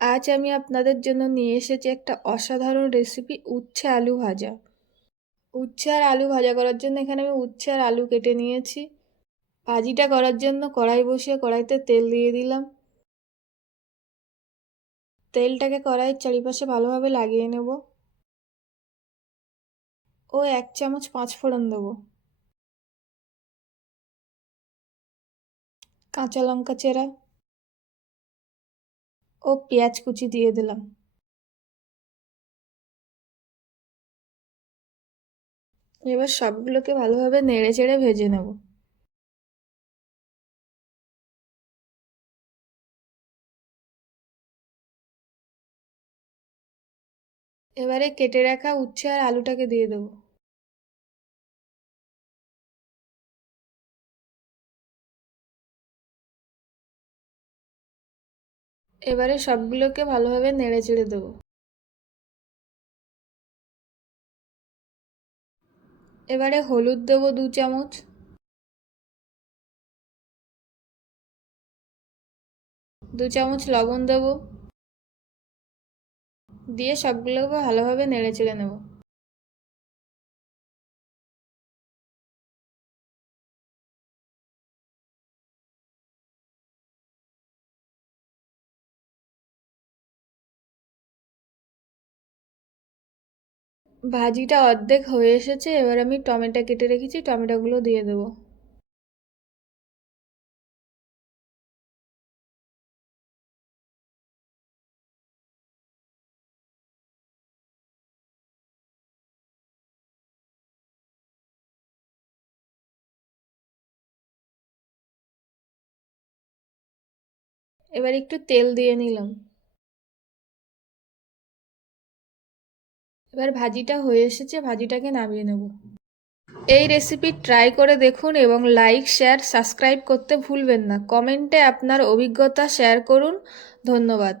আজ আমি আপনাদের জন্য নিয়ে এসেছি একটা অসাধারণ রেসিপি, উচ্ছে আলু ভাজা। উচ্ছে আর আলু ভাজা করার জন্য এখানে আমি উচ্ছে আর আলু কেটে নিয়েছি। ভাজিটা করার জন্য কড়াই বসিয়ে কড়াইতে তেল দিয়ে দিলাম। তেলটাকে কড়াইয়ের চারিপাশে ভালোভাবে লাগিয়ে নেব। ও 1 চামচ পাঁচফোড়ন দেবো। কাঁচা লঙ্কা চেরা ও পেঁয়াজ কুচি দিয়ে দিলাম। এবার সবগুলোকে ভালোভাবে নেড়ে চেড়ে ভেজে নেব। এবারে কেটে রাখা উচ্ছে আর আলুটাকে দিয়ে দেবো। এবারে সবগুলোকে ভালোভাবে নেড়ে চেড়ে দেবো। এবারে হলুদ দেবো 2 চামচ, 2 চামচ লবণ দেবো, দিয়ে সবগুলোকে ভালোভাবে নেড়ে চেড়ে নেব। ভাজিটা অর্ধেক হয়ে এসেছে, এবার আমি টমেটো কেটে রেখেছি, টমেটোগুলো দিয়ে দেবো। এবার একটু তেল দিয়ে নিলাম। এবার ভাজিটা হয়ে এসেছে, ভাজিটাকে নামিয়ে নেব। এই রেসিপি ট্রাই করে দেখুন এবং লাইক, শেয়ার, সাবস্ক্রাইব করতে ভুলবেন না। কমেন্টে আপনার অভিজ্ঞতা শেয়ার করুন। ধন্যবাদ।